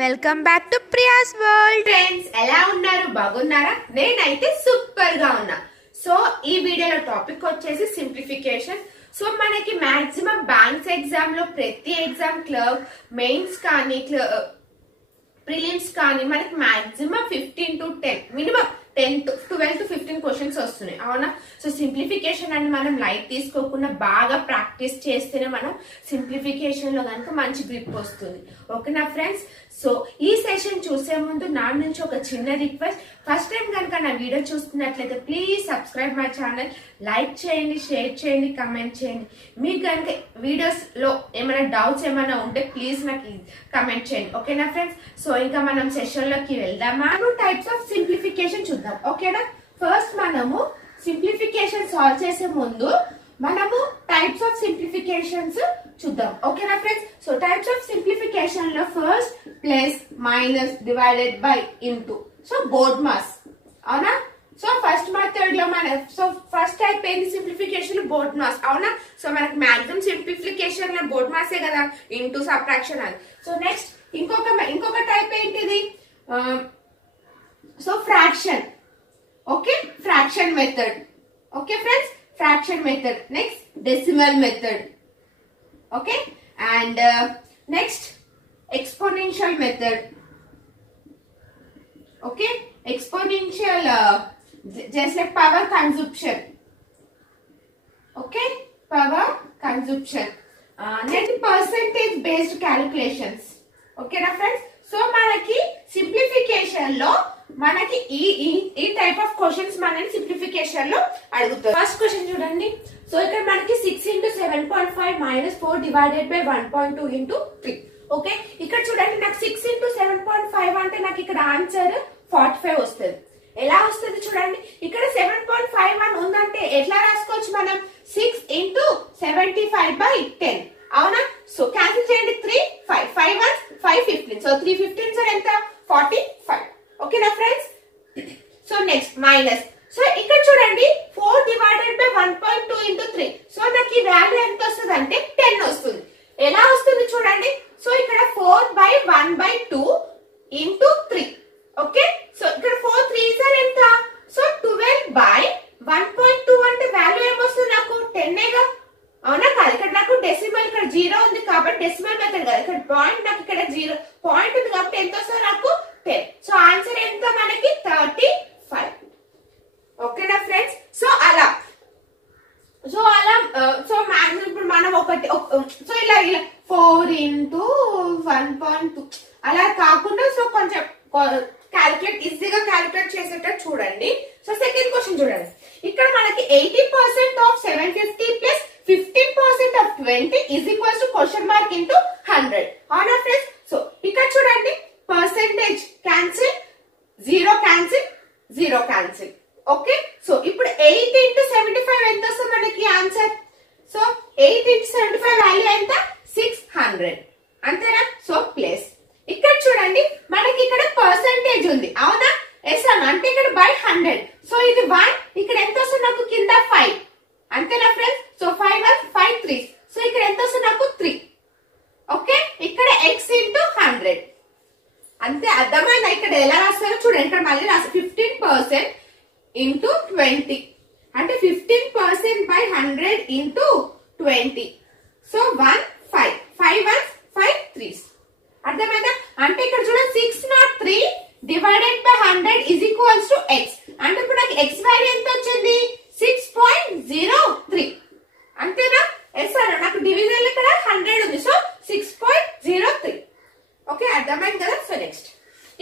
Welcome back to Priya's world. Friends, ఎలా ఉన్నారు? బాగున్నారా? నేనైతే సూపర్ గా ఉన్నా. సో ఈ వీడియోలో టాపిక్ వచ్చేసి సింప్లిఫికేషన్. సో మనకి మాక్సిమం బ్యాంక్స్ ఎగ్జామ్ లో ప్రతి ఎగ్జామ్ క్లర్క్ మెయిన్స్ కానీ ప్రిలిమ్స్ కానీ మనకి maximum 15 to 10 minimum 12 to 15 questions వస్తున్నాయి, అవునా? సో సింప్లిఫికేషన్ అని మనం లైట్ తీసుకోకుండా బాగా ప్రాక్టీస్ చేస్తేనే మనం సింప్లిఫికేషన్ లో కనుక మంచి గ్రిప్ వస్తుంది. ఓకేనా ఫ్రెండ్స్? సో ఈ సెషన్ చూసే ముందు నా నుంచి ఒక చిన్న రిక్వెస్ట్. ఫస్ట్ టైం కనుక నా వీడియో చూస్తున్నట్లయితే please subscribe my channel, like చేయండి, షేర్ చేయండి, కమెంట్ చేయండి. మీకు కనుక వీడియోస్ లో ఏమైనా డౌట్స్ ఏమైనా ఉంటే ప్లీజ్ నాకు కమెంట్ చేయండి. ఓకేనా ఫ్రెండ్స్? సో ఇంకా మనం సెషన్ లోకి వెళ్దామా? టైప్స్ ఆఫ్ సింప్లిఫికేషన్ చూద్దాం. ఓకేనా? ఫస్ట్ మనము సింప్లిఫికేషన్ సాల్వ్ చేసే ముందు మనము టైప్స్ ఆఫ్ సింప్లిఫికేషన్స్ చూద్దాం. ఓకేనా friends? So types of simplification లో first plus, minus, divided by, into. So BODMAS, అవునా? సో ఫస్ట్ మెథడ్ లో సో ఫస్ట్ టైప్ ఏంటి సింప్లిఫికేషన్? బోర్డ్ మాస్, అవునా? సో మనకి మాక్సిమం సింప్లిఫికేషన్ లో బోర్డ్ మాసే కదా, ఇంటూ, సబ్ట్రాక్షన్ అని. సో నెక్స్ట్ ఇంకొక టైప్ ఏంటిది? So fraction. Okay, fraction method. Okay friends, fraction method. Next decimal method. Okay, and next exponential method. Okay, exponential just like power consumption. Okay, power consumption. Next percentage based calculations. Okay na friends? So manaki simplification lo మనకి ఈ type of questions మనని simplification లో అడుగుతారు. First question చూడండి. So ఇక్కడ మనకి 6 into 7.5 minus 4 divided by 1.2 into 3. Okay, ఇక్కడ చూడండి నాకు 6 into 7.5 అంటే నాకు ఇక్కడ ఆన్సర్ 45 వస్తుంది. ఎలా వస్తుంది చూడండి. ఇక్కడ 7.51 ఉందంటే ఎట్లా రాసుకోవచ్చు మనం? 6 into 75 by 10, అవునా? సో క్యాన్సిల్ చేయండి. 3 5 5 1 5 15. సో 3 15 సార్ ఎంత? 45. ఓకేనా friends? So next minus. So ఇక్కడ చూడండి 4 divided by 1.2 into 3. సో నాకు ఈ వాల్యూ ఎంత వస్తుంది అంటే 10 వస్తుంది. ఎలా వస్తుంది చూడండి. సో ఇక్కడ 4/1/2 into 3. ఓకే, సో ఇక్కడ 4 3s are ఎంత? సో 12/1.2 అంటే వాల్యూ ఏమొస్తుంది నాకు? 10 గా, అవునా? కాదు, ఇక్కడ నాకు డెసిమల్, ఇక్కడ 0 ఉంది కాబట్టి డెసిమల్ మెథడ్ కదా. ఇక్కడ పాయింట్, నాకు ఇక్కడ 0 పాయింట్ ఉంది కాబట్టి ఎంత వస్తుంది నాకు? 10. సో ఆన్సర్ ఎంత మనకి? 35. ఓకేనా ఫ్రెండ్స్? సో అలా సో మాక్సిమం ఇప్పుడు మనం ఒకటి, సో ఇలా 4 into 1.2 అలా కాకుండా సో కొంచెం ఈజీగా క్యాలిక్యులేట్ చేసేటట్టు చూడండి. సో సెకండ్ క్వశ్చన్ చూడండి. ఇక్కడ మనకి 80% of 750 plus 15% of 20 is equals to question mark into 100. అవునా ఫ్రెండ్స్? సో ఇక్కడ చూడండి percentage cancel, 0 cancel, 0 cancel. Okay, so ఇప్పుడు 8 into 75 ఎంత వస్తుంది మనకి ఆన్సర్? సో 8 into 75 వాల్యూ ఎంత? 600. అంతేనా? So plus. ఇక్కడ చూడండి మనకి ఇక్కడ పర్సెంటేజ్ ఉంది, అవునా? ఎస్ అన్న అంటే ఇక్కడ బై 100. సో ఇది 1, ఇక్కడ ఎంత వస్తుంది నాకు? కింద 5. అంతేనా ఫ్రెండ్స్? సో 5 1 5 3. సో ఇక్కడ ఎంత వస్తుంది నాకు? 3. ఓకే, ఇక్కడ x into 100. అంతే, అర్థమైందా? ఇక్కడ ఎలా రాస్తారో చూడండి. ఇక్కడ మళ్ళీ రాస్తారు 15% into 20 అంటే 15% by 100 into 20. సో 1 5 5 1 5 3. అర్థమైందా? అంటే ఇక్కడ చూడండి 6 not 3 divided by 100 is equals to x. అంటే ఇప్పుడు నాకు x వాల్యూ ఎంత వచ్చింది? 6.03. అంతేనా? ఎస్ సార్, నాకు డివిజన్ ఇక్కడ 100 ఉంది. సో 6.03. ఓకే, అర్థమైంది కదా? సో నెక్స్ట్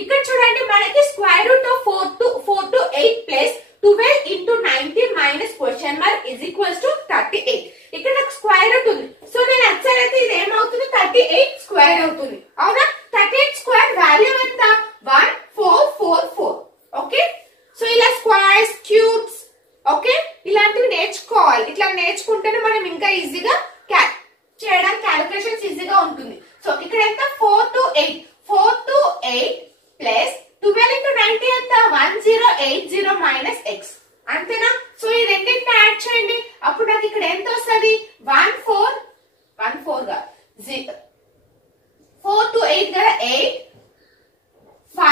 ఇక్కడ చూడండి మనకి square root of 4 to 8 plus 12 into 90 minus question mark is equals to 38. ఇక్కడ నాకు స్క్వేర్ రూట్ ఉంది. సో నేను యాక్చువల్ అయితే ఇది ఏమవుతుంది? 38 స్క్వేర్ అవుతుంది, అవునా? 38 స్క్వేర్ వాల్యూ ఎంత? 1444. ఓకే, సో ఇలా స్క్వేర్స్, క్యూబ్స్, ఓకే, ఇలాంటివి నేర్చుకోవాలి. ఇట్లా నేర్చుకుంటేనే మనం ఇంకా ఈజీగా చేయడానికి క్యాలిక్యులేషన్స్ ఈజీగా ఉంటుంది. సో ఇక్కడ ఎంత? 4 to 8 ప్లస్ 12 into 90 ఎంత? 1080 మైనస్ x. అంతేనా? సో ఈ రెండింటిని యాడ్ చేయండి. అప్పుడు నాకు ఇక్కడ ఎంత వస్తుంది? 14 గా 4 to 8 కదా, 8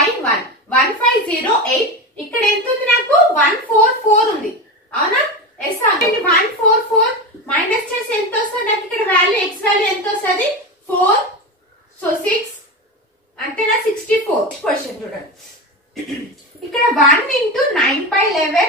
1508 ఇక్కడ ఎంత ఉంది నాకు 144 ఉంది అవునా ఎస్ 144 మైనస్ చేసి ఎంత వస్తుంది నాకు ఇక్కడ వాల్యూ x వాల్యూ ఎంత వస్తుంది 4 సో 6 అంటే నా 64 క్వశ్చన్ చూడండి ఇక్కడ 1 into 9/11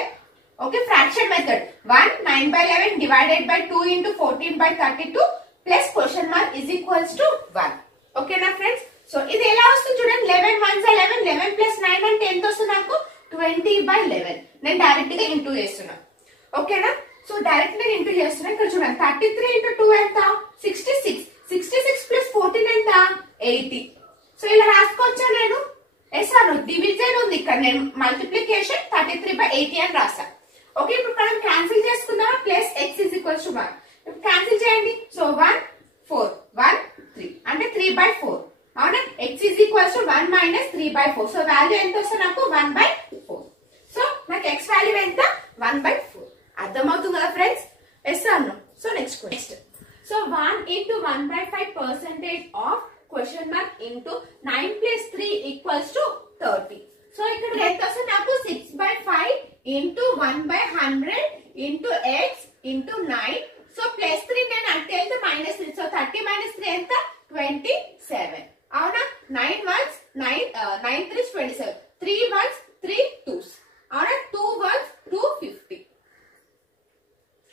okay fraction method 1 9/11 divided by 2 into 14/32 plus question mark is equals to 1 ఓకేనా ఫ్రెండ్స్ సో ఇది ఎలా వస్తుంది చూడండి 11 1s 11 11 plus 9 అంటే ఎంత వస్తుంది నాకు 20/11 నేను డైరెక్ట్ గా ఇంటూ చేస్తున్నా ఓకేనా సో డైరెక్ట్ గా ఇంటూ చేస్తున్నా ఇక్కడ చూడండి 33 into 2 ఎంత 66 66 plus 14 ఎంత 80 సో ఇలా రాసుకోవచ్చా నేను ఎస్ అను డివిజన్ ఉంది ఇక్కడ నేను మల్టిప్లికేషన్ 33/80 అని రాసా ఓకే ఇప్పుడు మనం క్యాన్సిల్ చేసుకుందాం plus x is equals to 1 cancel చేయండి సో 1 4 1 3 అంటే 3/4 అవునా x is equals to 1 minus 3/4 so value ఎంత వస్తుంది నాకు 1/4 సో నాకు x వాల్యూ ఎంత 1/4 అర్థమవుతుంది కదా ఫ్రెండ్స్ ఎస్ అను so next question so 1 into 1/5% of question mark into 9 plus 3 equals to 30 so ఇక్కడ ఎంత వస్తుంది నాకు 6/5 into 1/100 into x into 9 so plus 3 నేను అంటే ఎంత మైనస్ 3 సో 30 minus 3 ఎంత 27 అవునా 9 ones 9 3s 27 3 ones 3 2s అవునా 2 ones 250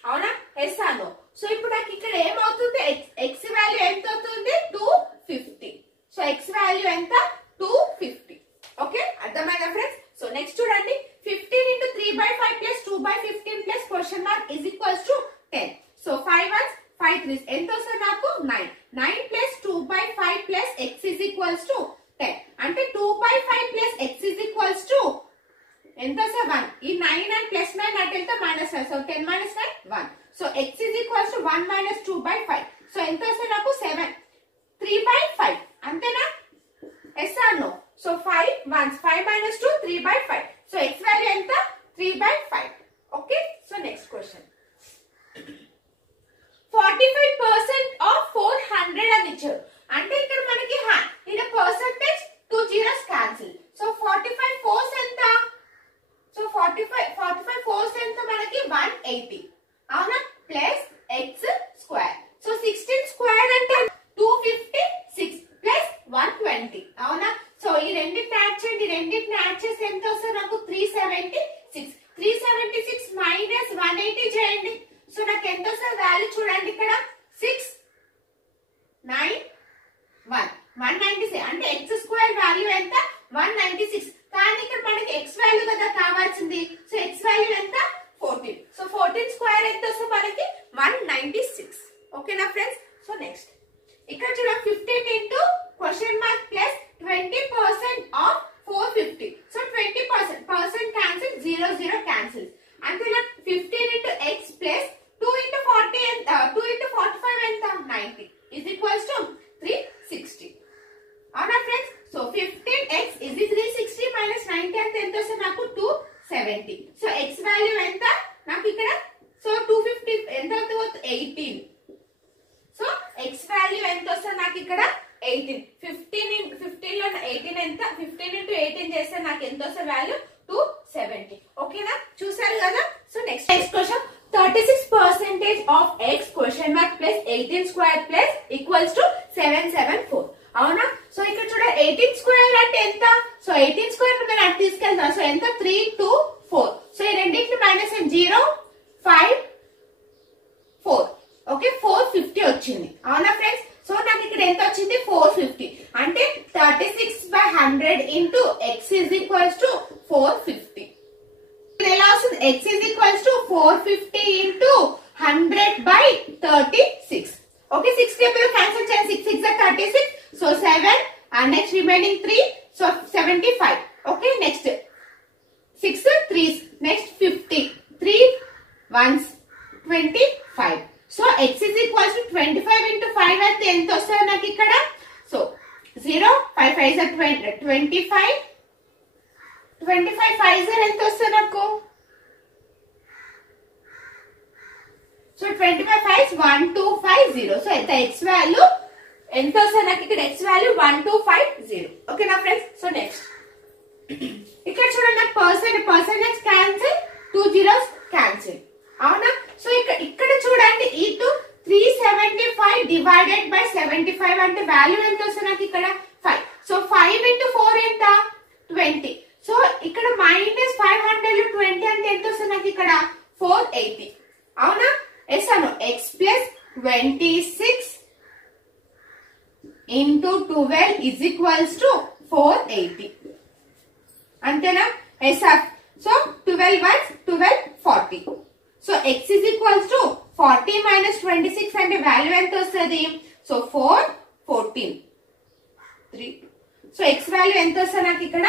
అవునా ఎస్ అను సో ఇప్పుడు నాకు ఇక్కడ ఏమవుతుంది x వాల్యూ ఎంత అవుతుంది 250 సో x వాల్యూ ఎంత 250 ఓకే అర్థమైందా ఫ్రెండ్స్ సో నెక్స్ట్ చూడండి 15 into 3/5 plus 2/15 plus question mark is equals to 10 so 5 ones 5 3s ఎంత వస్తుంది నాకు 9 9 plus 2/5 plus x is equals to 10 అంటే 2/5 plus x is equals to ఎంత వస్తుంది 1 ఈ 9 and plus 9 అటు వెళ్తే minus 9 so 10 minus 9 1 so x is equals to 1 minus 2/5 so ఎంత వస్తుంది నాకు 7 3/5 అంతేనా yes or no so 5 ones 5 minus 2 3/5 so x value ఎంత 3/5 okay so next question 45% of 400 అని ఇచ్చారు అంటే ఇక్కడ మనకి ఇక్కడ percentage 2 zeros cancel so 45 4s ఎంత సో 45 4s ఎంత మనకి 180 అవునా plus x square so 16 square అంటే 256 ప్లస్ 120 అవునా సో ఈ రెండింటిని యాడ్ చేయండి రెండింటిని యాడ్ చేసి ఎంత వస్తుంది నాకు 376 376 మైనస్ 180 చేయండి సో నాకు ఎంత వస్తుంది వాల్యూ చూడండి ఇక్కడ 6 9 1 196 అంటే x స్క్వేర్ వాల్యూ ఎంత 196 కానీ ఇక్కడ మనకి x వాల్యూ కదా కావాల్సింది సో x వాల్యూ ఎంత 14 సో 14 స్క్వేర్ ఎంత వస్తుంది మనకి 196 ఓకేనా ఫ్రెండ్స్ సో నెక్స్ట్ ఇక్కడ చూడండి 15 into question mark plus 20% of 450 so 20% percent cancel 0 0 cancel అంటే 15 into x plus 2 into 40 and 2 into 45 and 90 is equals to 360 అవునా friends so 15x is 360 minus 90 అంటే ఎంత వస్తుంది నాకు 270 సో x వాల్యూ ఎంత నాకు ఇక్కడ సో 250 ఎంత అవుతుంది 18 సో x వాల్యూ ఎంత వస్తుంది నాకు ఇక్కడ 18 15 లో 18 ఎంత 15 into 18 చేస్తే నాకు ఎంత వస్తుంది వాల్యూ 270 ఓకేనా చూసారు కదా so next question 36% of x question mark plus 18 square plus equals to 774 అవునా సో ఇక్కడ చూడ 18 స్క్వేర్ అంటే ఎంత సో 18 స్క్వేర్ నేను అటు తీసుకెళ్తాను సో ఎంత 3 2 4 సో ఈ రెండింటిని మైనస్ 0 5 4 ఓకే 450 వచ్చింది అవునా ఫ్రెండ్స్ సో నాకు ఇక్కడ ఎంత వచ్చింది 450 అంటే 36/100 into x is equals to 450 ఎలా వస్తుంది x is equals to 450 into 100/36 okay 6 table cancel చేయండి 6 6 36 so 7 and next remaining 3 so 75 okay next 6 3s next 50 3 1s 25 so x is equals to 25 into 5 అయితే ఎంత వస్తుంది నాకు ఇక్కడ సో 0 5 5 is 25 25 5 is ఎంత వస్తుంది నాకు సో 25 5 1250 సో ఎంత x వాల్యూ ఎంత వస్తుంది నాకు ఇక్కడ x వాల్యూ 1250 ఓకేనా ఫ్రెండ్స్ సో నెక్స్ట్ ఇక్కడ చూడండి పర్సెంటేజ్ క్యాన్సిల్, 2 zeros క్యాన్సిల్. అవునా? సో ఇక్కడ చూడండి ఈ 375 డివైడెడ్ బై 75 అంటే వాల్యూ ఎంత వస్తుంది నాకు ఇక్కడ 5. సో 5 into 4 ఎంత 20. సో ఇక్కడ మైనస్ 520 అంటే ఎంత వస్తుంది నాకు ఇక్కడ 480. అవునా? ఎస్ అను x plus 26 into 12 is equals to 480. అంతేనా? Yes sir. So 12 ones 12 40. So x is equals to 40 minus 26 అంటే వాల్యూ ఎంత వస్తుంది? సో 4 14 3. సో x వాల్యూ ఎంత వస్తుంది నాకు ఇక్కడ?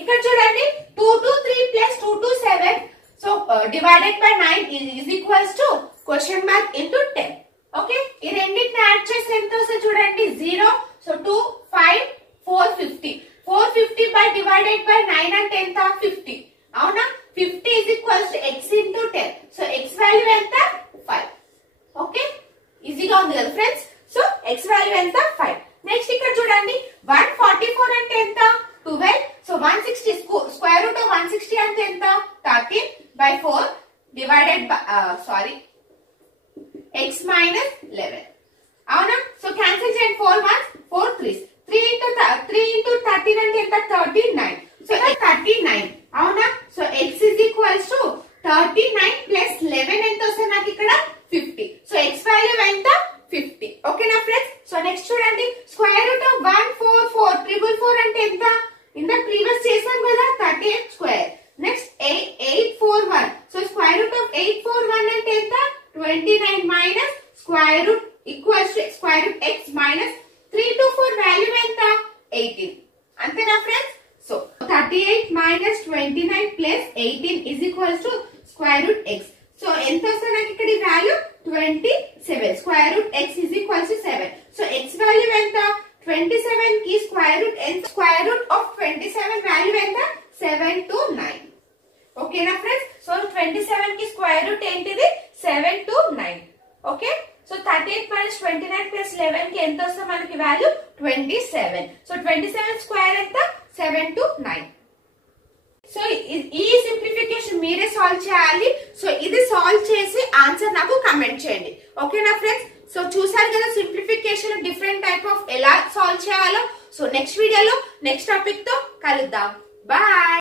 ఇక్కడ చూడండి 2 to 3 plus 2 to 7. So divided by 9 is equals to question mark into 10. Okay, ఈ రెండింటిని యాడ్ చేసి ఎంత వస్తుంది చూడండి 0. సో 2 5 450. 450 బై డివైడెడ్ బై 9 అంటే ఎంత 50. అవునా? 50 is equals to x into 10. So x value ఎంత 5. ఓకే, ఈజీగా ఉంది కదా ఫ్రెండ్స్. సో x వాల్యూ ఎంత 5. నెక్స్ట్ ఇక్కడ చూడండి 144 అంటే ఎంత 12. సో 160 స్క్వేర్ రూట్ ఆఫ్ 160 అంటే ఎంత 13 by 4 divided by x minus 11. అవునా? సో క్యాన్సిల్ చేయండి 4 1s 4 3s. 3 into 13 అంటే ఎంత 39. సో 39. అవునా? So x is equals to 39 plus 11 ఎంత వస్తుంది నాకు ఇక్కడ 50. సో x వాల్యూ ఎంత 50. ఓకేనా ఫ్రెండ్స్? సో నెక్స్ట్ చూడండి స్క్వేర్ రూట్ ఆఫ్ 144 444 అంటే ఎంత? ఇందా ప్రీవియస్ చేసాం కదా 38 square. Next 841. So square root of 841 అంటే ఎంత 29 minus square root equals to square root x minus 3 to 4 value ఎంత 18. అంతేనా friends? So 38 minus 29 plus 18 is equals to square root x. So ఎంత వస్తుంది నాకు ఇక్కడ ఈ value 27. Square root x is equals to 7. So x value ఎంత 27 కి square root ఎంత? స్క్వేర్ రూట్ ఆఫ్ 27 వాల్యూ ఎంత 7 to 9. ఓకేనా ఫ్రెండ్స్? సో 27 కి స్క్వేర్ రూట్ ఏంటిది 7 to 9. Okay, so 38 minus 29 plus 11 కి ఎంత వస్తుంది మనకి వాల్యూ 27. సో 27 స్క్వేర్ ఎంత 7 to 9. సో ఈ సింప్లిఫికేషన్ మీరే సాల్వ్ చేయాలి. సో ఇది సాల్వ్ చేసి ఆన్సర్ నాకు కమెంట్ చేయండి. ఓకేనా ఫ్రెండ్స్? సో చూసారు కదా సింప్లిఫికేషన్ డిఫరెంట్ టైప్ ఆఫ్ ఎలా సాల్వ్ చేయాలో. సో నెక్స్ట్ వీడియోలో నెక్స్ట్ టాపిక్ తో కలుద్దాం. బాయ్.